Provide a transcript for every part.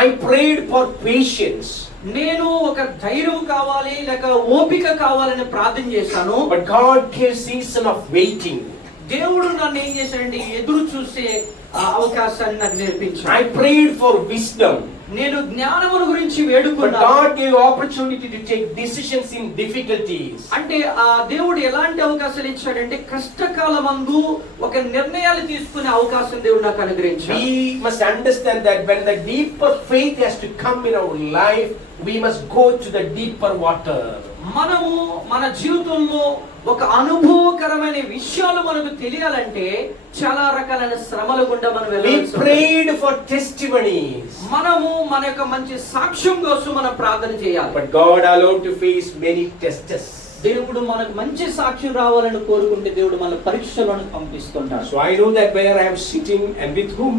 I prayed for patience. నేను ఒక ధైర్యం కావాలి లేక ఓపిక కావాలని ప్రార్థన చేశాను. But God gave season of waiting. దేవుడు నన్ను ఏం చేశాడంటే ఎదురు చూసే అవకాశాన్ని నాకు నేర్పించాడు. I prayed for wisdom. నేను జ్ఞానమును గురించి But వేడుకున్నాను. God gave opportunity to take decisions in difficulties. అంటే ఆ దేవుడు ఎలాంటి అవకాశాలు ఇచ్చాడంటే కష్టకాలమందు ఒక నిర్ణయాలు తీసుకునే అవకాశం దేవుడు నాకు అనుగ్రహించాడు. We must understand that when the deeper faith has to come in our life, we must go to the deeper water. మనము మన జీవితంలో ఒక అనుభవకరమైన విషయాలు మనకు తెలియాలంటే చాలా రకాలైన శ్రమల గుండా మనం We వెళ్ళాలి. prayed for testimonies. మనము మన యొక్క మంచి సాక్ష్యం కోసం మనం ప్రార్థన చేయాలి. But God allowed to face many tests. దేవుడు మనకు మంచి సాక్ష్యం రావాలని కోరుకుంటే దేవుడు మన పరీక్షలను పంపిస్తుంటాడు. So I know that where I am sitting and with whom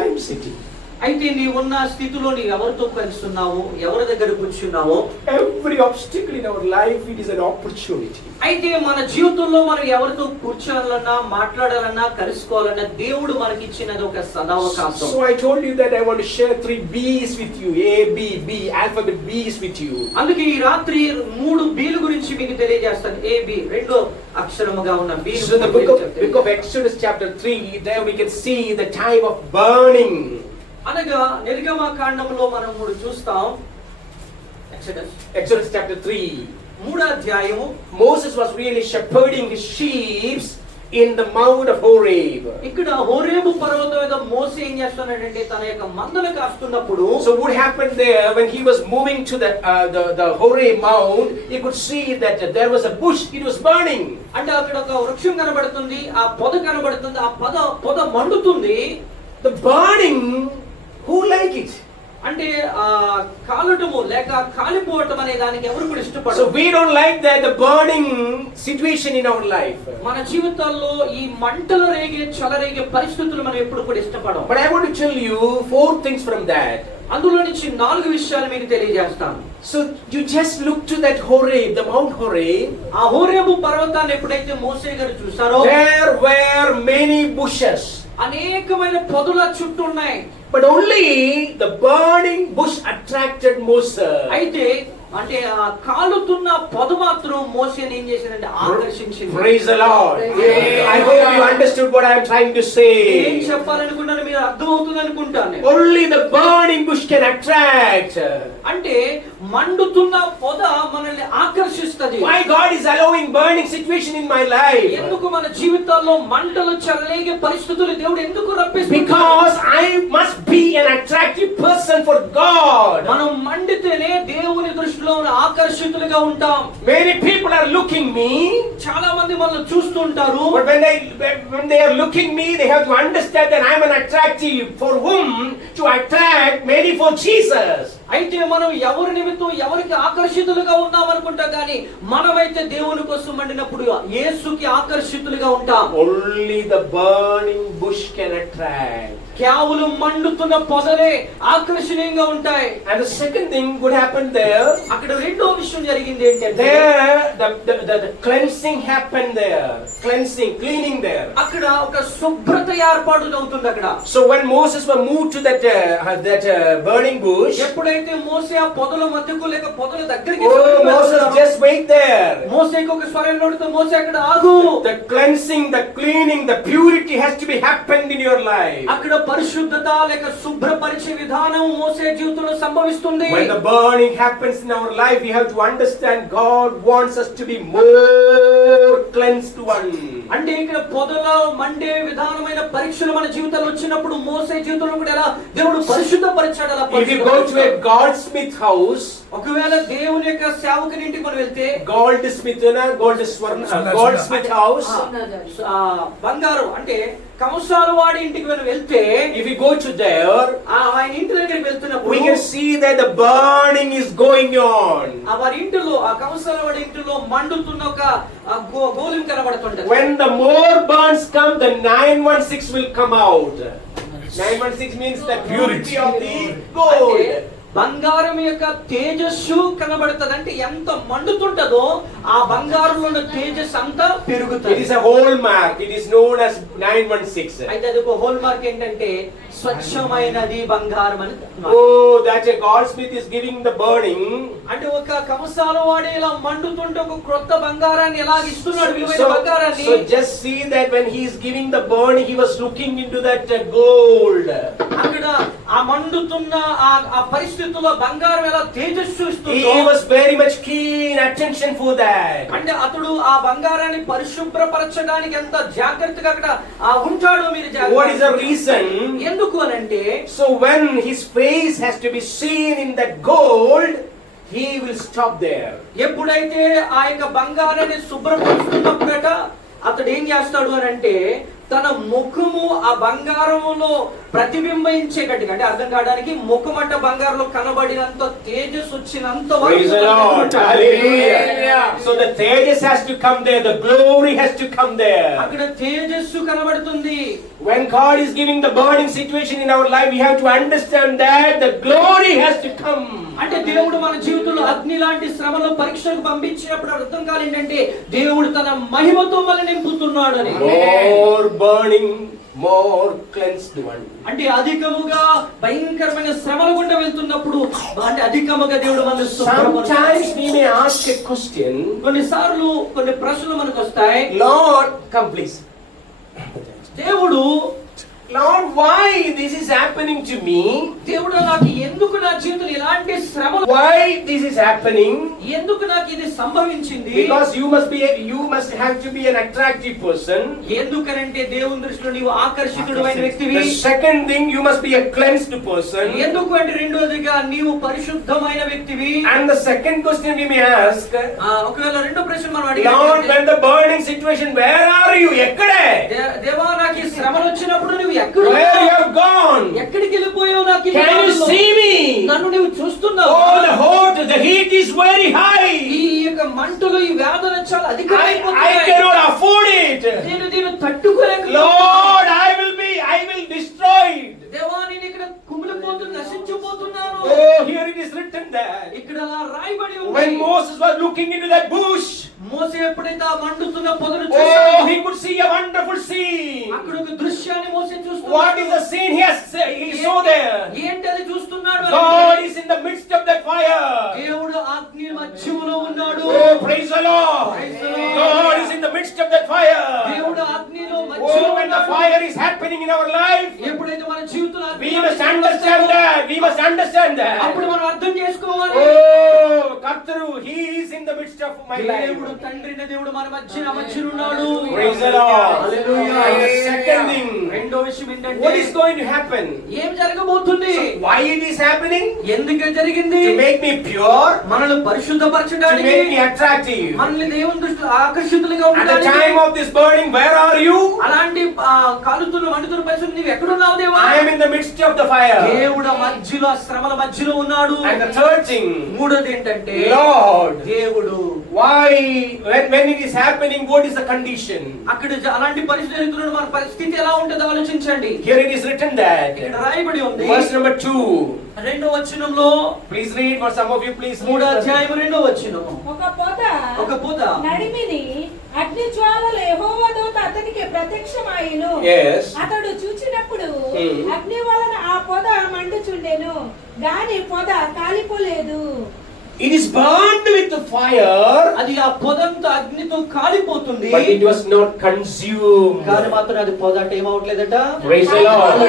I am sitting. అయితే నీవున్న స్థితిలో నీవు ఎవరితో కలుస్తున్నావో ఎవరి దగ్గర కూర్చున్నావో, Every obstacle in our life, it is an opportunity. అయితే మన జీవితంలో మనం ఎవరితో కూర్చోవాలన్నా మాట్లాడాలన్నా కలుసుకోవాలన్నా దేవుడు మనకి ఇచ్చినది ఒక సదావకాశం. So I told you that I want to share 3 B's with you. A, B, B, alphabet B's with you. అందుకే ఈ రాత్రి 3 బీల గురించి మీకు తెలియజేస్తాను. ఏ బి రెండో అక్షరముగా ఉన్న B. So the book of Exodus chapter 3, there we can see the time of burning. అనగా నిర్గమకాండంలో మనం మూడు చూస్తాం. Exodus chapter 3. మూడో అధ్యాయము. Moses was really shepherding his sheep in the mount of Horeb. ఇక్కడ హోరేబు పర్వతం మీద మోసే ఏం చేస్తున్నాడంటే తన యొక్క మందను కాస్తున్నప్పుడు, So what happened there when he was moving to the Horeb mount, he could see that there was a bush, it was burning. అంటే అక్కడ ఒక వృక్షం కనబడుతుంది, ఆ పొద కనబడుతుంది, ఆ పొద మండుతుంది. The burning, who like it? అంటే ఆ కాలుటము లేక కాలిపోవటం అనే దానికి ఎవరు కూడా So ఇష్టపడరు. we don't like that, the burning situation in our life. మన జీవితాల్లో ఈ మంటలు రేగే చెలరేగే పరిస్థితులు మనం ఎప్పుడు కూడా ఇష్టపడం. But I want to tell you 4 things from that. అందులో నుంచి 4 విషయాలు మీకు తెలియజేస్తాను. So you just look to that Horeb, the Mount Horeb. ఆ హోరేబు పర్వతాన్ని ఎప్పుడైతే మోసే గారు చూసారో, There were many bushes. అనేకమైన పొదల చుట్టూ ఉన్నాయి. But only the burning bush attracted Moses. అయితే అంటే ఆ కాలుతున్న పొద మాత్రం మోసేని ఏం చేశారంటే ఆకర్షించింది. Praise the Lord. I hope you understood what I am trying to ఏం say. చెప్పాలనుకున్నాను మీరు అర్థమవుతుంది అనుకుంటాను. Only the burning bush can attract. అంటే మండుతున్న పొద మనల్ని ఆకర్షిస్తది. Why God is allowing burning situation in my life? ఎందుకు మన జీవితాల్లో మంటలు చెలరేగే పరిస్థితులు దేవుడు ఎందుకు రప్పిస్తున్నాడు? Because I must be an attractive person for God. మనం మండితేనే దేవుని దృష్టిలో ఆకర్షితులుగా ఉంటాం. Many people are looking me. చాలా మంది మనల్ని చూస్తుంటారు. But when they are looking me, they have to understand that I am an attractive for whom to attract many for Jesus. అయితే మనం ఎవరి నిమిత్తం ఎవరికి ఆకర్షితులుగా ఉన్నాం అనుకుంటాం, కానీ మనమైతే దేవుని కోసం మండినప్పుడు యేసుకి ఆకర్షితులుగా ఉంటాం. Only the burning bush can attract. కేవలం మండుతున్న పొదలే ఆకర్షణీయంగా ఉంటాయి. And the second thing would happen there. అక్కడ రెండో విషయం జరిగింది ఏంటంటే, There the cleansing happened there. Cleaning there. అక్కడ ఒక శుభ్రత ఏర్పాటు అవుతుంది అక్కడ. So when Moses was moved to that burning bush, ఎప్పుడైతే మోసే ఆ పొదల మధ్యకు లేక పొదల దగ్గరికి oh Moses, just wait there. మోసేకి ఒక స్వరం నోడుతూ, మోసే అక్కడ ఆగు. The cleansing, the cleaning, the purity has to be happened in your life. అక్కడ పరిశుద్ధత లేక శుభ్రపరిచే విధానం మోసే జీవితంలో సంభవిస్తుంది. When the burning happens in our life, we have to understand God wants us to be more cleansed one. అంటే ఇక్కడ పొదలో మండే విధానమైన పరీక్షలు మన జీవితాల్లో వచ్చినప్పుడు మోసే జీవితంలో కూడా ఎలా దేవుడు పరిశుద్ధపరిచాడు. అలా If you go to a goldsmith house, ఒకవేళ దేవుని యొక్క సేవకుని ఇంటికి మనం వెళ్తే, goldsmith house, బంగారం అంటే కంసాల వాడి ఇంటికి మనం వెళ్తే, if you go to there, ఆయన ఇంటి దగ్గరికి వెళ్తున్నప్పుడు we can see that the burning is going on. వారి ఇంటిలో ఆ కంసాల వాడి ఇంటిలో మండుతున్న ఒక గోళం కనబడుతుంటది. When the more burns come, the 916 will come out. 916 means the purity of the gold. బంగారం యొక్క తేజస్సు కనబడుతుంది. అంటే ఎంత మండుతుంటదో ఆ బంగారంలో ఉన్న తేజస్సు అంతా It పెరుగుతుంది. is a hallmark. It is known as 916. అయితే అది ఒక హోల్ మార్క్ ఏంటంటే స్వచ్ఛమైనది బంగారం అని. Oh, that a goldsmith is giving the burning. అంటే ఒక కంసాల వాడు ఇలా మండుతుంటే ఒక క్రొత్త బంగారాన్ని ఎలా ఇస్తున్నాడు, విలువైన So, బంగారాన్ని. so just see that when he is giving the burning, he was looking into that gold. అక్కడ ఆ మండుతున్న ఆ పరిస్థితుల్లో బంగారం ఎలా తేజస్సు ఇస్తుందో, He was very much keen attention for that. అంటే అతడు ఆ బంగారాన్ని పరిశుభ్రపరచడానికి ఎంత జాగ్రత్తగా అక్కడ ఉంటాడో మీరు What is the జాగ్రత్త. reason? ఎందుకు అని అంటే So when his face has to be seen in that gold, he will stop there. ఎప్పుడైతే ఆ యొక్క బంగారాన్ని శుభ్రపరుస్తున్నప్పుడట అతడు ఏం చేస్తాడు అని అంటే తన ముఖము ఆ బంగారములో ప్రతిబింబించేటట్టుగా, అంటే అర్థం కావడానికి ముఖం అంటే బంగారంలో కనబడినంత తేజస్సు వచ్చినంత Praise the Lord. Hallelujah. So the tejas has to come there. The glory has to come there. అక్కడ తేజస్సు కనబడుతుంది. When God is giving the burning situation in our life, we have to understand that the glory has to come. అంటే దేవుడు మన జీవితంలో అగ్ని లాంటి శ్రమలో పరీక్షలకు పంపించినప్పుడు అర్థం కాదు ఏంటంటే దేవుడు తన మహిమతో మనల్ని నింపుతున్నాడు అని. More burning, more cleansed one. అంటే అధికముగా భయంకరమైన శ్రమల గుండా వెళ్తున్నప్పుడు అంటే అధికముగా దేవుడు మనల్ని శుభ్రపరుస్తాడు. Sometimes we may ask a question. కొన్నిసార్లు కొన్ని ప్రశ్నలు మనకు వస్తాయి. Lord, come please. దేవుడు, Lord, why this is happening to me? దేవుడు నాకు ఎందుకు నా జీవితంలో ఇలాంటి శ్రమలు, Why this is happening? ఎందుకు నాకు ఇది సంభవించింది? Because you must have to be an attractive person. ఎందుకనంటే దేవుని దృష్టిలో నీవు ఆకర్షితుడైన వ్యక్తివి. The second thing, you must be a cleansed person. ఎందుకు అంటే రెండోదిగా నీవు పరిశుద్ధమైన వ్యక్తివి. And the second question we may ask, ఒకవేళ రెండో ప్రశ్న మనం Lord, అడిగితే when the burning situation, where are you? Ekkade? దేవా నాకు ఈ శ్రమలు వచ్చినప్పుడు నువ్వు ఎక్కడ Where you have gone? ఎక్కడికి వెళ్ళిపోయావు? నాకు ఈ Can you దినాలలో see me? నన్ను నీవు చూస్తున్నావు. Oh, the heat is very high. ఈ యొక్క మంటలు, ఈ వేదన చాలా I అధికమైపోతున్నాయి. cannot afford it. నేను దీన్ని తట్టుకోలేక Lord, I will destroy it. దేవా నేను ఇక్కడ కుమిలిపోతున్నా, నశించిపోతున్నాను. Oh, here it is written that ఇక్కడ అలా రాయబడి ఉంది. when Moses was looking into that bush, మోసే ఎప్పుడైతే ఆ మండుతున్న పొదను oh, చూశాడో he could see a wonderful scene. అక్కడ ఒక దృశ్యాన్ని మోసే చూస్తున్నాడు. What is the scene he saw there? ఏంటి అది చూస్తున్నాడు? God is in the midst of that fire. దేవుడు అగ్ని మధ్యలో ఉన్నాడు. Oh, praise the Lord. Praise the Lord. God is in the midst of that fire. దేవుడు అగ్నిలో మధ్యలో Oh, when the ఉన్నాడు. fire is happening in our life, ఎప్పుడైతే మన జీవితంలో అగ్ని we must understand that. We must understand అప్పుడు that. మనం అర్థం చేసుకోవాలి. Oh, Kartaru, He is in the midst of my దేవుడు life. తండ్రిన దేవుడు మన మధ్యన ఉన్నాడు. Praise the Lord. Hallelujah. And the second thing, రెండో విషయం ఏంటంటే what is going to happen? ఏం జరగబోతుంది? Why it is happening? ఎందుకు జరిగింది? To make me pure, మనల్ని to పరిశుద్ధపరచడానికి, make me attractive. మనల్ని దేవుని దృష్టిలో ఆకర్షితులుగా At the ఉండడానికి. time of this burning, where are you? అలాంటి కాలుతున్న మండుతున్న పరిస్థితులు నీవు ఎక్కడున్నావు దేవా? I am in the midst of the fire. దేవుడు ఆ మధ్యలో, ఆ శ్రమల మధ్యలో ఉన్నాడు. And the third thing, మూడోది ఏంటంటే Lord, దేవుడు why, when it is happening, what is the condition? అక్కడ అలాంటి పరిస్థితి జరుగుతున్నప్పుడు మన పరిస్థితి ఎలా ఉంటుందో ఆలోచించండి. Here it is written that, ఇక్కడ రాయబడి ఉంది. verse number 2. రెండో వచనంలో, Please read for some of you, please మూడో read. అధ్యాయం రెండో వచనం. ఒక పొద నడిమిని అగ్ని జ్వాలల యెహోవా దూత అతనికి ప్రత్యక్షమాయెను. Yes. అతడు చూచినప్పుడు Hmm. అగ్ని వలన ఆ పొద మండుచుండెను, గాని పొద కాలిపోలేదు. It is burned with the fire, అది ఆ పొదంతా అగ్నితో కాలిపోతుంది. but it was not consumed. కానీ మాత్రం అది పొద అంటే ఏమవట్లేదట. Praise the Lord.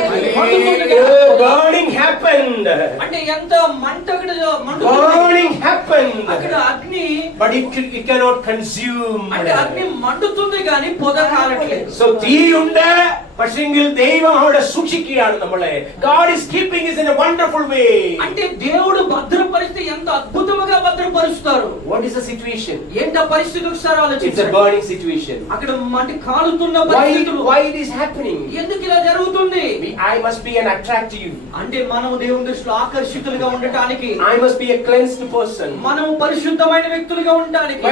Oh, burning happened. అంటే ఎంత మంట అక్కడ మండుతుంది. Burning happened. అక్కడ అగ్ని, But it cannot consume. అంటే అగ్ని మండుతుంది కానీ పొద కాలట్లేదు. So തീയുണ്ട് പക്ഷെങ്കിൽ ദൈവം അവിടെ സൂക്ഷിക്കുകയാണ് നമ്മളെ. God is keeping us in a wonderful way. అంటే దేవుడు భద్రపరిస్తే ఎంత అద్భుతముగా భద్రపరుస్తారు. What is the situation? ఏంట పరిస్థితి ఒకసారి It's a ఆలోచించండి. burning situation. అక్కడ మంట కాలుతున్న పరిస్థితులు. Why it is happening? ఎందుకు ఇలా జరుగుతుంది? I must be an attractive. అంటే మనం దేవుని దృష్టిలో ఆకర్షితులుగా ఉండటానికి, I must be a cleansed person. మనం పరిశుద్ధమైన వ్యక్తులుగా ఉండటానికి.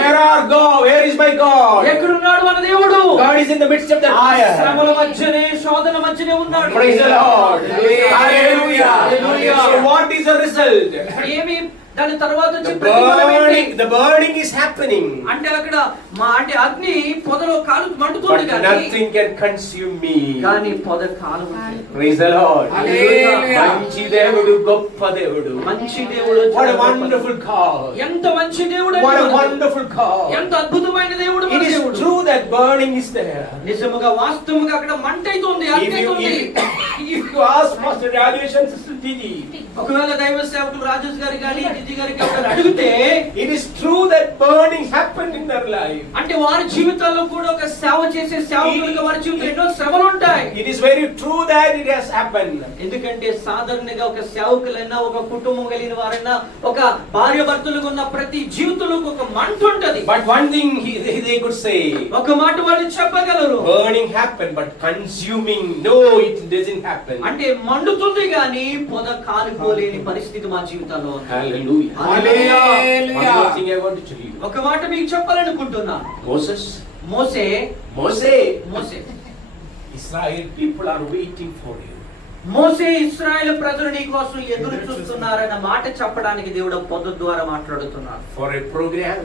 Where is my God? ఎక్కడున్నాడు మన దేవుడు? God is in the midst of the ఆ fire. శ్రమల మధ్యనే అతనే శోధన మధ్యనే ఉన్నాడు. Praise the Lord. Hallelujah. Hallelujah. So what is the result? ఏమి దాని తర్వాత వచ్చే The ప్రతిఫలం ఏంటి? burning is happening. అంటే అక్కడ అంటే అగ్ని పొదలో కాలు మండుతుంది But కానీ nothing can consume me. కానీ పొద కాలు ఉంటుంది. Praise the Lord. Hallelujah. మంచి దేవుడు, గొప్ప దేవుడు. మంచి దేవుడు. What a wonderful God. ఎంత మంచి దేవుడు. What a wonderful God. ఎంత అద్భుతమైన దేవుడు మన It is దేవుడు. true that burning is there. నిజముగా వాస్తవముగా అక్కడ మంట అవుతుంది, అగ్ని అవుతుంది. If you ask Pastor Rajesh and Sister Gigi, ఒకవేళ దైవ సేవకులు రాజేష్ గారి కానీ జిజి గారికి ఎవరైనా అడిగితే it is true that burning happened in their life. అంటే వారి జీవితాల్లో కూడా ఒక సేవ చేసే సేవకులుగా వారి జీవితంలో ఎన్నో శ్రమలు ఉంటాయి. It is very true that it has happened. ఎందుకంటే సాధారణంగా ఒక సేవకులైనా ఒక కుటుంబం కలిగిన వారైనా ఒక భార్య భర్తలుగా ఉన్న ప్రతి జీవితంలో ఒక మంట ఉంటది. But one thing they could say, ఒక మాట వాళ్ళు చెప్పగలరు, burning happened but consuming, no, it doesn't happen. అంటే మండుతుంది గాని పొద కాలిపోలేని పరిస్థితి మా జీవితాల్లో ఉంది. Hallelujah. Hallelujah. One more thing I want to tell you. ఒక మాట మీకు చెప్పాలనుకుంటున్నాను. Moses, మోసే Moses, Israel people are waiting for you. మోసే ఇశ్రాయేలు ప్రజలు నీ కోసం ఎదురు చూస్తున్నారన్న మాట చెప్పడానికి దేవుడు పొద ద్వారా మాట్లాడుతున్నాడు. For a program,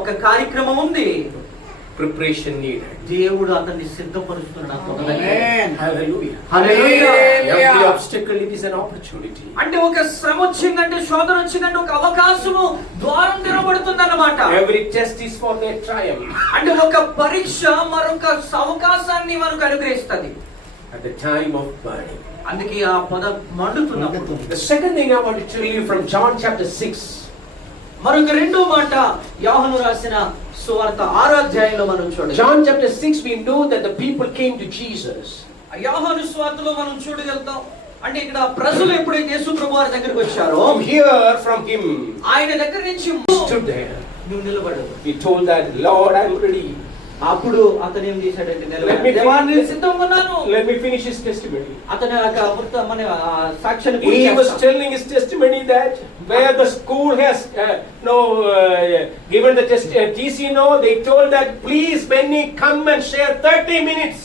ఒక కార్యక్రమం ఉంది, preparation needed. దేవుడు అతన్ని సిద్ధపరుస్తున్నాడు. Hallelujah. Hallelujah. Every obstacle, it is an opportunity. అంటే ఒక శ్రమ వచ్చిందంటే, శోధన వచ్చిందంటే ఒక అవకాశము ద్వారం తెరవబడుతుంది అన్నమాట. Every test is for their triumph. అంటే ఒక పరీక్ష మరొక అవకాశాన్ని మనకు అనుగ్రహిస్తుంది. At the time of burning. అందుకే ఆ పొద మండుతున్నప్పుడు. The second thing I want to tell you from John chapter 6. మరొక రెండో మాట యోహాను రాసిన సువార్త 6వ అధ్యాయంలో మనం చూడాలి. John chapter 6, we know that the people came to Jesus. యోహాను సువార్తలో మనం చూడగలుగుతాం. అంటే ఇక్కడ ప్రజలు ఎప్పుడైతే యేసు ప్రభువు వారి దగ్గరికి వచ్చారో, To hear from him, ఆయన దగ్గర నుంచి stood there. నువ్వు నిలబడు. He told that, Lord, I am ready. అప్పుడు అతను ఏం చేశాడంటే, Let me దేవా నేను సిద్ధంగా ఉన్నాను. Let me finish his testimony. అతను మన సాక్ష్యాన్ని He పూర్తి was చేస్తాడు. telling his testimony that where the school has given the TC, they told that please Benny come and share 30 minutes.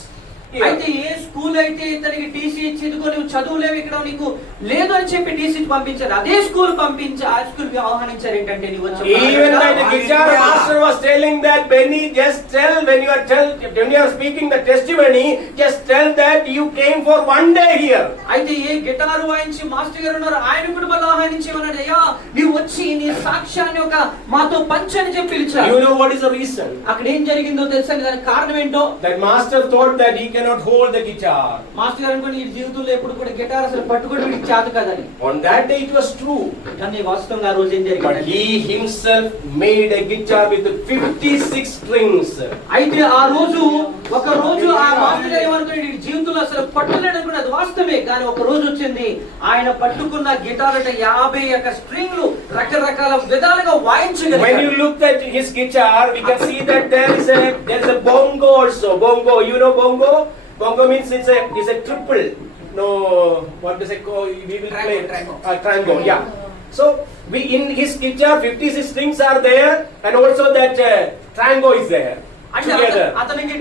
అయితే ఏ స్కూల్ అయితే ఇతనికి టీసీ ఇచ్చి ఇదిగో నువ్వు చదువులేవు ఇక్కడ నీకు లేదు అని చెప్పి టీసీ పంపించారు, అదే స్కూల్ పంపించి ఆ స్కూల్ కి ఆహ్వానించారు. ఏంటంటే నువ్వు Even when the guitar master was telling that Benny, just tell when you are speaking the testimony, just tell that you came for one day here. అయితే ఏ గిటార్ వాయించి మాస్టర్ గారు ఉన్నారు, ఆయన కూడా మళ్ళీ ఆహ్వానించేమన్నాడు. అయ్యా నీవు వచ్చి నీ సాక్ష్యాన్ని ఒక మాతో పంచని చెప్పి పిలిచారు. You know what is the reason? అక్కడ ఏం జరిగిందో తెలుసా? దానికి కారణం ఏంటో? That master thought that he cannot hold the guitar. Master గారు అనుకోండి ఈ జీవితంలో ఎప్పుడు కూడా గిటార్ అసలు పట్టుకోవడం వీడికి చేత కదని. On that day it was true. కానీ వాస్తవంగా ఆ రోజు ఏం But జరిగింది? he himself made a guitar with 56 strings. అయితే ఆ రోజు ఒక రోజు ఆ మాస్టర్ గారు ఏమనుకున్నాడు, ఈ జీవితంలో అసలు పట్టలేడు అనుకున్నది వాస్తవమే. కానీ ఒక రోజు వచ్చింది, ఆయన పట్టుకున్న గిటార్ అంటే 51 స్ట్రింగ్లు రకరకాల విధాలుగా వాయించగలిగాడు. When you look at his guitar, we can see that there is a bongo also. Bongo, you know bongo? Bongo means it's a triple. No, what does it call? We will play triangle. Yeah. So in his guitar 56 strings are there, and also that triangle is there together.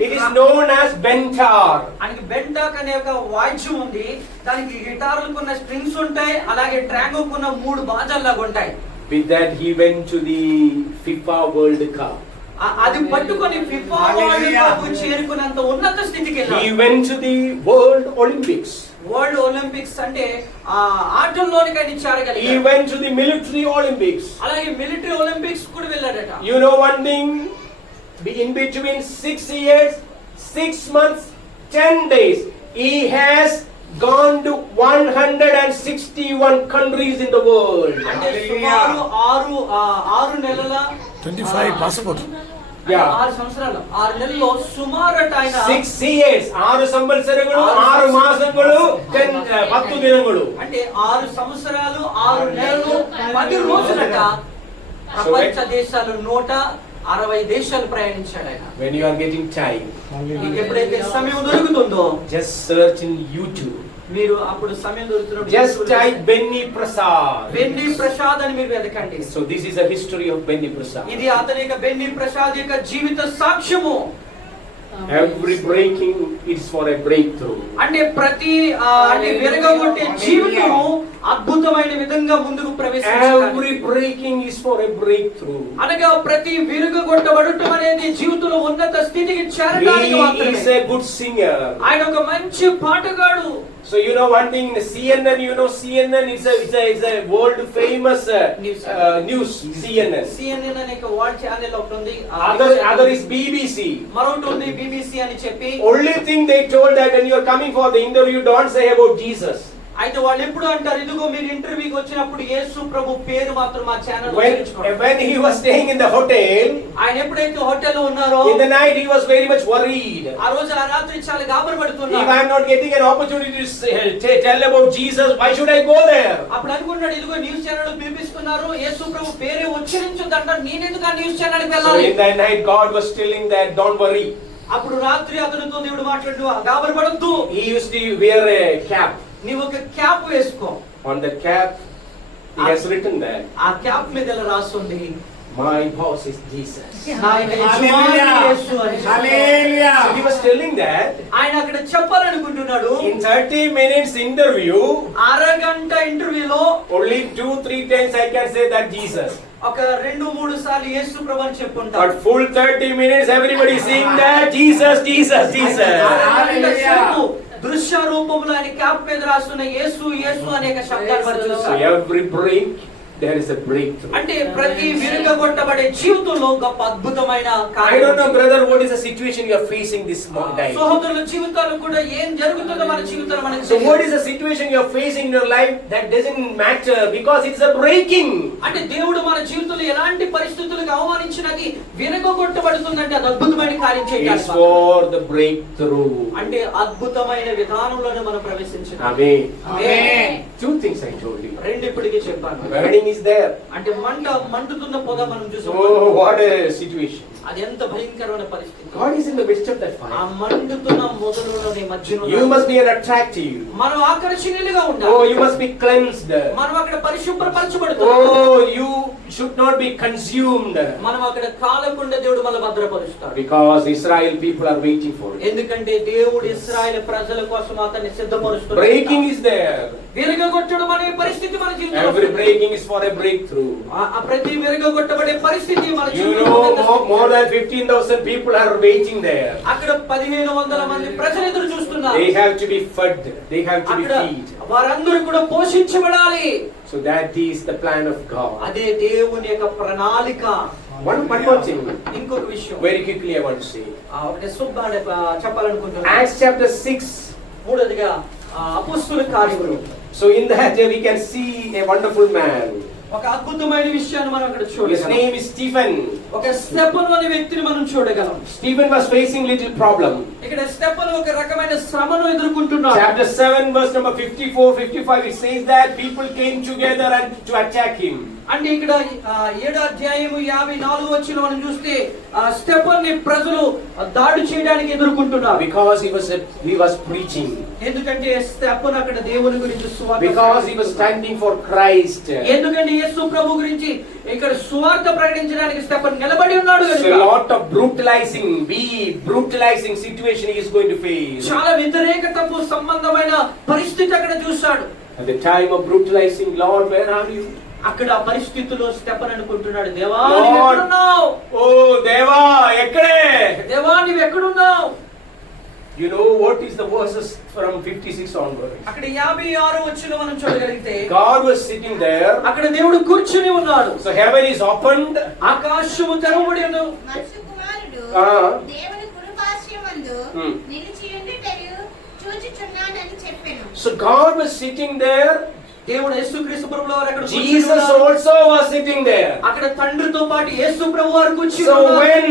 It is known as bentar. ఆయనకి బెంటాక్ అనే ఒక వాయిద్యం ఉంది. దానికి గిటార్లకు ఉన్న strings ఉంటాయి, అలాగే ట్రాంగోకు ఉన్న 3 బాజాల్లాగా ఉంటాయి. With that he went to the FIFA World Cup. అది పట్టుకొని ఫిఫా వరల్డ్ కప్ చేరుకున్నంత ఉన్నత స్థితికి వెళ్ళాడు. He went to the World Olympics. World Olympics అంటే ఆ ఆటల్లోనికి ఆయన He చేరగలిగాడు. went to the military Olympics. అలాగే మిలిటరీ ఒలింపిక్స్ కూడా వెళ్ళాడట. You know one thing, in between 6 years, 6 months, 10 days, he has gone to 161 countries in the world. అంటే సుమారు 6 నెలల 25 passport. 6 సంవత్సరాలు 6 నెలల్లో సుమారు ఆయన 6 years, 6 సంవత్సరಗಳು, 6 మాసಗಳು, 10 దినಗಳು. అంటే 6 సంవత్సరాలు 6 నెలలు 10 రోజులట ప్రపంచ దేశాలు 160 దేశాలు ప్రయాణించాడు ఆయన. When you are getting time, మీకు ఎప్పుడైతే సమయం దొరుకుతుందో just search in YouTube. మీరు అప్పుడు సమయం దొరుకుతున్నప్పుడు Just type Benny Prasad. Benny Prasad అని మీరు వెతకండి. So this is a history of Benny Prasad. ఇది అతని యొక్క బెన్నీ ప్రసాద్ యొక్క జీవిత సాక్ష్యము. Every breaking is for a breakthrough. అంటే ప్రతి అంటే విరగొట్టే జీవితము అద్భుతమైన విధంగా ముందుకు ప్రవేశించాలి. Every breaking is for a breakthrough. అనగా ప్రతి విరగొట్టబడటం అనేది జీవితంలో ఉన్నత స్థితికి చేరడానికి He మాత్రమే. is a good singer. ఆయన ఒక మంచి పాటగాడు. So you know one thing, CNN, CNN is a world famous news. CNN. CNN అనే ఒక వరల్డ్ ఛానల్ ఒకటి ఉంది. Other is BBC. మరొకటి ఉంది BBC అని చెప్పి. Only thing they told that when you are coming for the interview, don't say about Jesus. అయితే వాళ్ళు ఎప్పుడు అంటారు, ఇదిగో మీరు ఇంటర్వ్యూకి వచ్చినప్పుడు యేసు ప్రభు పేరు మాత్రం మా channel When he was staying in the hotel, ఆయన ఎప్పుడైతే హోటల్లో ఉన్నారో in the night he was very much worried. ఆ రోజు ఆ రాత్రి చాలా If గాబరపడుతున్నారు. I am not getting an opportunity to tell about Jesus, why should I go there? అప్పుడు అనుకున్నాడు, ఇదిగో న్యూస్ ఛానల్ పిలిపిస్తున్నారు, యేసు ప్రభు పేరే ఉచ్చరించొద్దంటారు, నేనెందుకు ఆ న్యూస్ ఛానల్ కి So వెళ్ళాలి? in that night God was telling that don't worry. అప్పుడు రాత్రి అతనితో దేవుడు మాట్లాడు, గాబరపడొద్దు, He used to wear a cap. నీవు ఒక క్యాప్ వేసుకో. On the cap he has written that ఆ క్యాప్ మీద ఇలా రాస్తుంది, my boss is Jesus. ఆయన యజమాని యేసు అని. Hallelujah. So he was telling that ఆయన అక్కడ చెప్పాలనుకుంటున్నాడు. in 30 minutes interview, అరగంట ఇంటర్వ్యూలో only 2-3 times I can say that Jesus. ఒక 2-3 సార్లు యేసు ప్రభు అని చెప్పుంటాడు. But full 30 minutes everybody saying that Jesus, Jesus, Jesus. అరగంట సేపు దృశ్య రూపంలో ఆయన క్యాప్ మీద రాస్తున్న యేసు యేసు అనేక శబ్దాలు వారు So చూస్తారు. every break there is a breakthrough. అంటే ప్రతి విరగొట్టబడే జీవితంలో గొప్ప అద్భుతమైన I don't కార్యం. know brother what is the situation you are facing this time. సహోదరుల జీవితాలు కూడా ఏం జరుగుతుందో మన జీవితంలో మనకు So what తెలియదు. is the situation you are facing in your life that doesn't matter because it's a breaking. అంటే దేవుడు మన జీవితంలో ఎలాంటి పరిస్థితులకు అవమానించినది విరగొట్టబడుతుందంటే అది అద్భుతమైన కార్యం It's చేయాలి. for the breakthrough. అంటే అద్భుతమైన విధానంలోనే మనం ప్రవేశించాలి. Amen. Amen. Two things I told you. రెండు ఇప్పటికే చెప్పాను. Burning is there. అంటే మండుతున్న పొగ మనం చూసాం. Oh, what a situation. అది ఎంత భయంకరమైన పరిస్థితి. God is in the midst of that ఆ fire. మండుతున్న మొదలులోని మధ్యలో You must be an attractive. మనం ఆకర్షణీయులుగా Oh, ఉండాలి. you must be cleansed. మనం అక్కడ పరిశుభ్రపరచబడుతున్నాం. Oh, you should not be consumed. మనం అక్కడ కాలకుండా దేవుడు మన భద్రపరుస్తాడు. Because Israel people are waiting for it. ఎందుకంటే దేవుడు ఇశ్రాయేలు ప్రజల కోసం అతన్ని సిద్ధపరుస్తున్నాడు. Breaking is there. విరగొట్టడం అనే పరిస్థితి మన జీవితంలో Every వస్తుంది. breaking is for a breakthrough. ఆ ప్రతి విరగొట్టబడే పరిస్థితి మన You జీవితంలో know, ఉన్నత more than 15,000 people are waiting there. అక్కడ 1500 మంది ప్రజలు ఎదురు చూస్తున్నారు. They have to be fed. They have to be అక్కడ fed. వారందరూ కూడా పోషించబడాలి. So that is the plan of God. అదే దేవుని యొక్క ప్రణాళిక. One more thing. ఇంకొక విషయం Very quickly I want to say. ఒకటి చెప్పాలనుకుంటున్నాను. Acts chapter 6. మూడోదిగా అపొస్తలుల కార్యములు. So in that we can see a wonderful man. ఒక అద్భుతమైన విషయాన్ని మనం అక్కడ His చూడగలం. name is Stephen. ఒక స్టెఫను అనే వ్యక్తిని మనం చూడగలం. Stephen was facing little problem. ఇక్కడ స్టెఫను ఒక రకమైన శ్రమను ఎదుర్కొంటున్నాడు. Chapter 7 verse number 54-55 it says that people came together and to attack him. అంటే ఇక్కడ 7వ అధ్యాయము 54వ వచనం మనం చూస్తే స్టెఫన్ ని ప్రజలు దాడి చేయడానికి ఎదుర్కొంటున్నారు. Because he was preaching. ఎందుకంటే స్టెఫన్ అక్కడ దేవుని గురించి సువార్త Because he was standing for Christ. ఎందుకంటే యేసు ప్రభు గురించి ఇక్కడ సువార్త ప్రకటించడానికి స్టెఫన్ నిలబడి ఉన్నాడు So a కనుక lot of brutalizing situation he is going to face. చాలా వ్యతిరేకతకు సంబంధమైన పరిస్థితి అక్కడ చూశాడు. At the time of brutalizing, Lord, where are you? అక్కడ ఆ పరిస్థితిలో స్టెఫన్ అనుకుంటున్నాడు, దేవా Lord. నీవు ఎక్కడున్నావు? Oh, Deva, ekkade? దేవా నీవు ఎక్కడున్నావు? You know what is the verses from 56 onwards? అక్కడ 56వ వచనం మనం చూడగలిగితే God was sitting there. అక్కడ దేవుడు కూర్చుని ఉన్నాడు. So heaven is opened. ఆకాశము తెరవబడి ఉంది. మనుష్య కుమారుడు దేవుని కుడిపార్శ్వమందు నిలిచియుండుటయు చూచుచున్నానని చెప్పెను. So God was sitting there. దేవుడు యేసుక్రీస్తు ప్రభువు వారు అక్కడ కూర్చుని Jesus ఉన్నారు. also was sitting there. అక్కడ తండ్రితో పాటు యేసు ప్రభువు వారు కూర్చుని So ఉన్నారు. when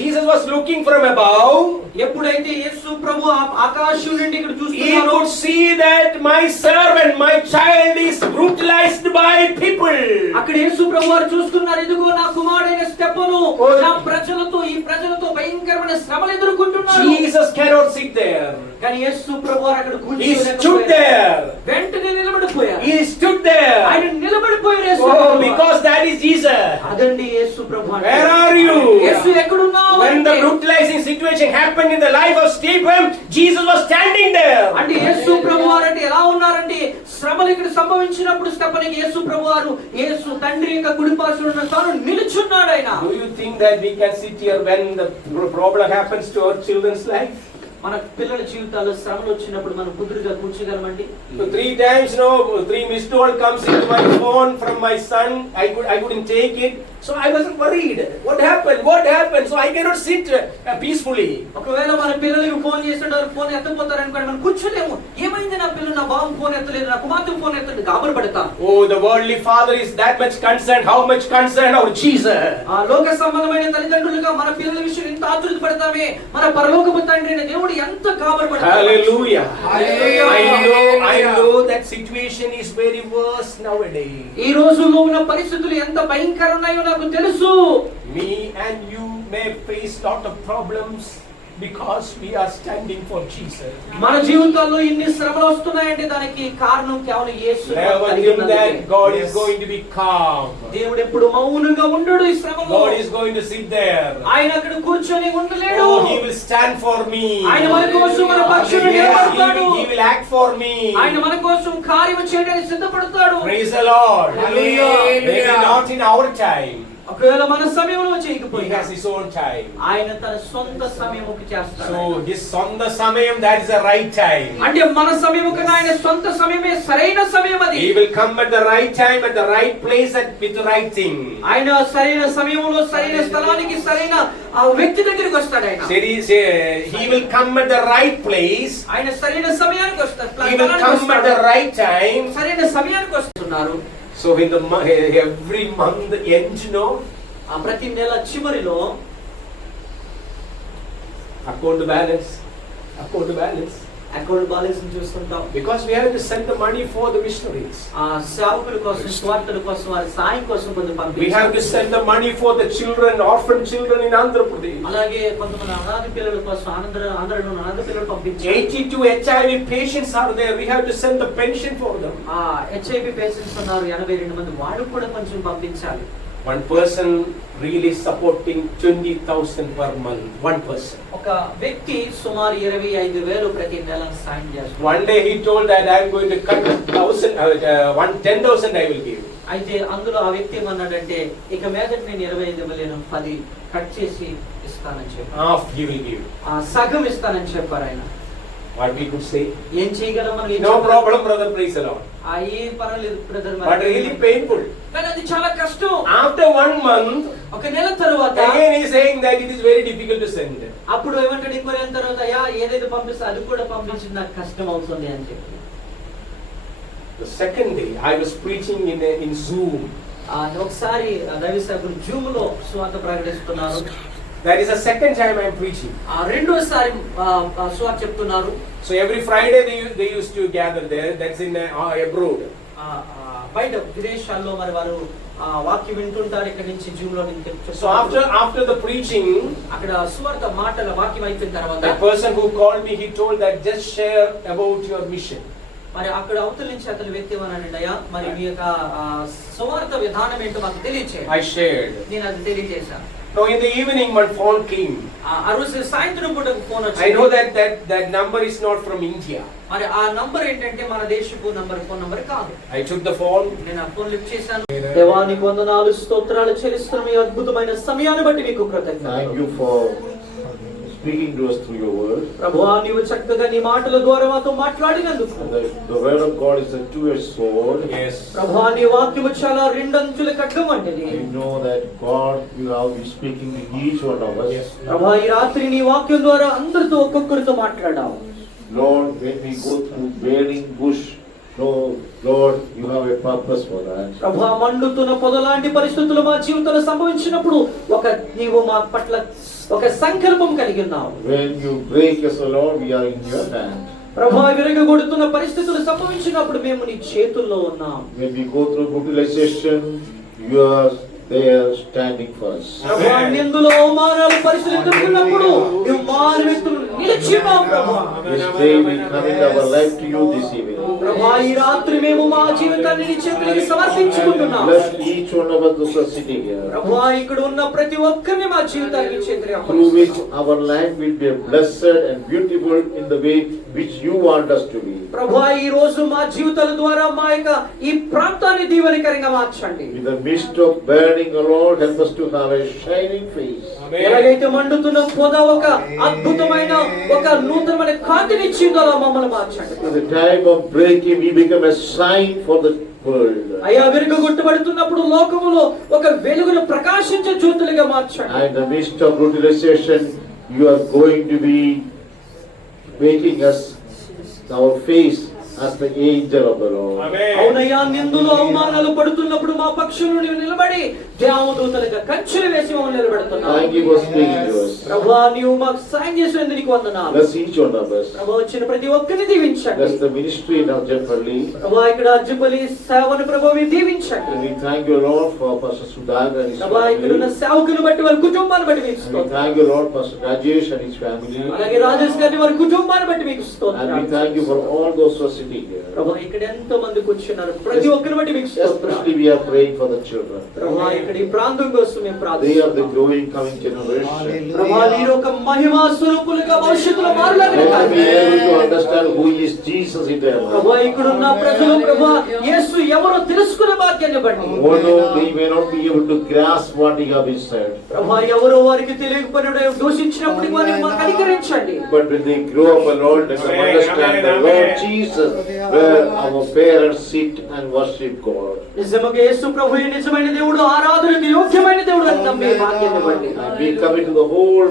Jesus was looking from above, ఎప్పుడైతే యేసు ప్రభు ఆకాశం నుండి ఇక్కడ he చూస్తున్నారో could see that my servant, my child is brutalized by people. అక్కడ యేసు ప్రభు వారు చూస్తున్నారు, ఇదిగో నా కుమారుడైన స్టెఫను Oh. నా ఈ ప్రజలతో భయంకరమైన శ్రమలు ఎదుర్కొంటున్నాడు. Jesus cannot sit there. కానీ యేసు ప్రభు వారు అక్కడ He కూర్చుని stood there. వెంటనే నిలబడిపోయారు. He stood there. ఆయన నిలబడిపోయారు యేసు Oh, ప్రభు వారు. because that is Jesus. అదండి యేసు ప్రభు అంటే. Where are you? యేసు ఎక్కడున్నావు When the అంటే brutalizing traumatizing situation happened in the life of Stephen, Jesus was standing there. అంటే యేసు ప్రభువారు అంటే ఎలా ఉన్నారంటే శ్రమలు ఇక్కడ సంభవించినప్పుడు స్టెఫనుకి యేసు ప్రభువారు యేసు తండ్రి యొక్క కుడిపార్శ్వన ఉన్న తాను నిలుచున్నాడు ఆయన. Do you think that we can sit here when the problem happens to our children's life? మన పిల్లల జీవితాల్లో శ్రమలు వచ్చినప్పుడు మనం కుదురుగా కూర్చోగలమండి? So 3 times, 3 missed call comes into my phone from my son. I couldn't take it. So I was worried. What happened? So I cannot sit peacefully. ఒకవేళ మన పిల్లలకి ఫోన్ చేస్తుంటారు, ఫోన్ ఎత్తపోతారు అనుకోండి, మనం కూర్చోలేము. ఏమైంది నా పిల్లలు, నా బాబు ఫోన్ ఎత్తలేదు, నా కుమార్తె ఫోన్ ఎత్తలేదు, గాబరు పడతాం. Oh, the worldly father is that much concerned. How much concerned our Jesus? ఆ లోక సంబంధమైన తల్లిదండ్రులుగా మన పిల్లల విషయం ఎంత ఆతృత పడతామే, మన పరలోకపు తండ్రి అయిన దేవుడు ఎంత గాబరు పడతాడు. Hallelujah. Hallelujah. I know that situation is very worse nowadays. ఈ రోజుల్లో ఉన్న పరిస్థితులు ఎంత భయంకరంగా ఉన్నాయో నాకు తెలుసు. Me and you may face lot of problems because we are standing for Jesus. మన జీవితాల్లో ఇన్ని శ్రమలు వస్తున్నాయంటే దానికి కారణం కేవలం యేసు. Never think that God is going to be calm. దేవుడు ఎప్పుడు మౌనంగా ఉండడు ఈ శ్రమలో. God is going to sit there. ఆయన అక్కడ కూర్చొని ఉండలేడు. Oh, he will stand for me. ఆయన మన కోసం మన పక్షాన నిలబడతాడు. He will act for me. ఆయన మన కోసం కార్యం చేయడానికి సిద్ధపడతాడు. Praise the Lord. Hallelujah. Maybe not in our time. ఒకవేళ మన సమయంలో He చేయకపోయినా has his own time. ఆయన తన సొంత సమయముకి చేస్తాడు. So his sonda samayam, that is the right time. అంటే మన సమయము కన్నా ఆయన సొంత సమయమే సరైన సమయం అది. He will come at the right time, at the right place, with the right thing. ఆయన సరైన సమయంలో సరైన స్థలానికి సరైన ఆ వ్యక్తి దగ్గరికి వస్తాడు ఆయన. He will come at the right place. ఆయన సరైన సమయానికి వస్తాడు. He will come at the right time. సరైన సమయానికి వస్తున్నారు. So in the every month end, ప్రతి నెల చివరిలో account balance. అకౌంట్ బ్యాలెన్స్ చూస్తుంటాం. Because we have to send the money for the missionaries. ఆ సేవకుల కోసం, స్వార్థుల కోసం, వారి సాయం కోసం కొంచెం We పంపించాలి. have to send the money for the children, orphan children in Andhra Pradesh. అలాగే కొంతమంది అనాథ పిల్లల కోసం ఆంధ్రలో అనాథ పిల్లలు పంపించాలి. 82 HIV patients are there. We have to send the pension for them. ఆ HIV పేషెంట్స్ ఉన్నారు 82 మంది, వాళ్ళు కూడా కొంచెం పంపించాలి. One person really supporting 20,000 per month. One person. ఒక వ్యక్తి సుమారు 25,000 ప్రతి నెల సాయం చేస్తారు. One day he told that I am going to cut 10,000 I will give. అయితే అందులో ఆ వ్యక్తి ఏమన్నాడంటే ఇక మీదట నేను 25 ఇవ్వలేను, 10 కట్ చేసి ఇస్తానని చెప్పారు. Half he will give. సగం ఇస్తానని చెప్పారు ఆయన. What we could say? ఏం చేయగలం మనం? No problem, brother. Praise the Lord. ఏం పర్వాలేదు బ్రదర్. But really painful. కానీ అది చాలా కష్టం. After 1 month, ఒక నెల తరువాత again he is saying that it is very difficult to send. అప్పుడు ఏమంటాడు, ఇంకో నెల తర్వాత ఏదైతే పంపిస్తే అది కూడా పంపించింది నాకు కష్టం అవుతుంది అని చెప్పి. The second day I was preaching in Zoom. ఒకసారి రవి సాగులు జూమ్ లో సువార్త ప్రకటిస్తున్నారు. That is the second time I am preaching. రెండోసారి సువార్త చెప్తున్నారు. So every Friday they used to gather there. That's in abroad. బయట విదేశాల్లో మరి వారు వాక్యం వింటుంటారు. ఇక్కడ నుంచి జూమ్ లో నుంచి. So after the preaching, అక్కడ సువార్త మాటల వాక్యం అయిపోయిన తర్వాత the person who called me, he told that just share about your mission. మరి అక్కడ అవతల నుంచి అతని వ్యక్తి ఏమన్నాడంటే, అయ్యా మరి మీ యొక్క సువార్త విధానం ఏంటో మాకు తెలియచేయండి. I shared. నేను అది తెలియజేశాను. Now in the evening one phone came. ఆ రోజు సాయంత్రం పూట ఫోన్ వచ్చింది. I know that number is not from India. మరి ఆ నంబర్ ఏంటంటే మన దేశపు ఫోన్ నంబర్ కాదు. I took the phone. నేను ఆ ఫోన్ లిఫ్ట్ చేశాను. దేవానికి వందనాలు, స్తోత్రాలు చెల్లిస్తున్నాము ఈ అద్భుతమైన సమయాన్ని బట్టి మీకు కృతజ్ఞతలు. Thank you for speaking to us through your word. ప్రభువా నీవు చక్కగా నీ మాటల ద్వారా మాతో మాట్లాడినందుకు. The word of God is a two-edged sword. Yes. ప్రభువా నీ వాక్యము చాలా రెండంచుల ఖడ్గం వంటిది. We know that God will be speaking to each one of us. Yes. ప్రభువా ఈ రాత్రి నీ వాక్యం ద్వారా అందరితో ఒక్కొక్కరితో మాట్లాడావు. Lord, when we go through burning bush, Lord, you have a purpose for that. ప్రభువా మండుతున్న పొదలాంటి పరిస్థితులు మా జీవితంలో సంభవించినప్పుడు నీవు మా పట్ల ఒక సంకల్పం కలిగి ఉన్నావు. When you break us, Lord, we are in your hand. ప్రభువా విరగగొడుతున్న పరిస్థితులు సంభవించినప్పుడు మేము నీ చేతుల్లో ఉన్నాం. When we go through brutalization, they are standing for us. ప్రభువా నిందులో అవమానాలు పరిస్థితులు ఎదుర్కొన్నప్పుడు నువ్వు మారు వ్యక్తులు నిలిచి ఉన్నావు ప్రభువా. This day we commit our life to you this evening. ప్రభువా ఈ రాత్రి మేము మా జీవితాన్ని నీ చేతులకు సమర్పించుకుంటున్నాం. Bless each one of us who are sitting here, ప్రభువా ఇక్కడ ఉన్న ప్రతి ఒక్కరిని మా జీవితానికి చేతులకు through which our life will be blessed and beautiful in the way which you want us to be. ప్రభువా ఈ రోజు మా జీవితాల ద్వారా మా యొక్క ఈ ప్రాంతాన్ని దీవెనకరంగా మార్చండి. In the midst of burning, O Lord, help us to have a shining face. ఎలాగైతే మండుతున్న పొద ఒక అద్భుతమైన ఒక నూతనమైన కాంతిని ఇచ్చిందో అలా మమ్మల్ని మార్చండి. In the time of breaking, we become a sign for the world. అయ్యా విరుగగొట్టబడుతున్నప్పుడు లోకములో ఒక వెలుగును ప్రకాశించే జ్యోతులుగా మార్చండి. And in the midst of brutalization, you are going to be making us our face as the angel of the Lord. అవునయ్యా నిందులు అవమానాలు పడుతున్నప్పుడు మా పక్షులు నీవు నిలబడి దేవదూతలుగా కంచెలు వేసి మమ్మల్ని నిలబెడుతున్నావు. Thank you for speaking to us. ప్రభువా నీవు మాకు సాయం చేసినందుకు నీకు వందనాలు. Bless each one of us. ప్రభువా వచ్చిన ప్రతి ఒక్కరిని దీవించండి. Bless the ministry now generally. ప్రభువా ఇక్కడ అజ్జుపల్లి సేవను ప్రభువా దీవించండి. And we thank you, Lord, for Pastor Sudhakar and his ప్రభువా ఇక్కడ ఉన్న family. సేవకుని బట్టి వారి కుటుంబాన్ని బట్టి మీకు And we స్తోత్రం. thank you, Lord, Pastor Rajesh and his family. అలాగే రాజేష్ గారిని వారి కుటుంబాన్ని బట్టి మీకు And we స్తోత్రం. thank you for all those who are sitting here. ప్రభువా ఇక్కడ ఎంతో మంది కూర్చున్నారు ప్రతి ఒక్కరిని బట్టి మీకు స్తోత్రం. Especially we are praying for the children. ప్రభువా ఇక్కడ ఈ ప్రాంతం కోసం మేము They are the ప్రార్థిస్తున్నాం. growing coming generation. ప్రభువా మీరు ఒక మహిమా స్వరూపులుగా భవిష్యత్తులో మారలాగిన Let them కాదు. be able to understand who is Jesus in their life. ప్రభువా ఇక్కడ ఉన్న ప్రజలు ప్రభువా యేసు ఎవరో తెలుసుకునే భాగ్యాన్ని బట్టి Although they may not be able to grasp what you have been said, ప్రభువా ఎవరో వారికి తెలియకపోయిన దూషించినప్పటికీ వారిని మాకు కనికరించండి. but when they grow up, Lord, let them understand the Lord Jesus, where our parents sit and worship God. నిజముగా యేసు ప్రభువే నిజమైన దేవుడు, ఆరాధనకు యోగ్యమైన దేవుడు అని నమ్మే భాగ్యాన్ని బట్టి And we commit to the whole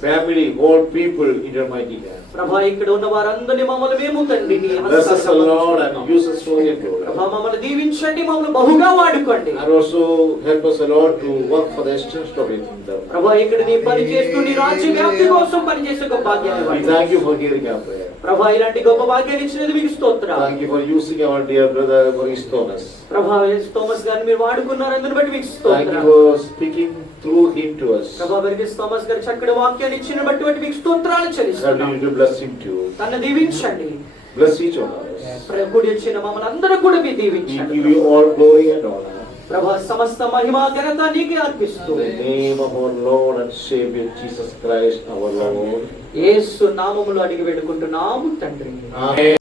family, whole people in your mighty hand. ప్రభువా ఇక్కడ ఉన్న వారందరినీ మమ్మల్ని మేము తండ్రి నీ Bless us, హస్తాలకు Lord, and use us for your glory. ప్రభువా మమ్మల్ని దీవించండి, మమ్మల్ని బహుగా వాడుకోండి. And also help us, Lord, to work for the extension of your kingdom. ప్రభువా ఇక్కడ నీ పని చేస్తూ నీ రాజ్య వ్యాప్తి కోసం పనిచేసే గొప్ప భాగ్యాన్ని We ఇవ్వండి. thank you for hearing our prayer. ప్రభువా ఇలాంటి గొప్ప భాగ్యాన్ని ఇచ్చినది మీకు స్తోత్రం. Thank you for using our dear brother Maurice Thomas. ప్రభువా థోమస్ గారిని మీరు వాడుకున్నారు, అందుని బట్టి మీకు Thank స్తోత్రం. you for speaking through him to us. ప్రభువా వెరిగిస్ థోమస్ గారు చక్కటి వాక్యాన్ని ఇచ్చిన బట్టి మీకు స్తోత్రాలు చెల్లిస్తున్నాం. Continue to bless him too. తన దీవించండి. Bless each one of us. కూడి వచ్చిన మమ్మల్ని అందరూ కూడా మీరు We దీవించండి. give you all glory and honor. ప్రభువా సమస్త మహిమ ఘనత నీకే అర్పిస్తూ In the name of our Lord and Savior Jesus Christ, our Lord. యేసు నామములో అడిగి వేడుకుంటున్నాము తండ్రి. Amen.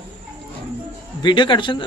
వీడియో కడిచింది.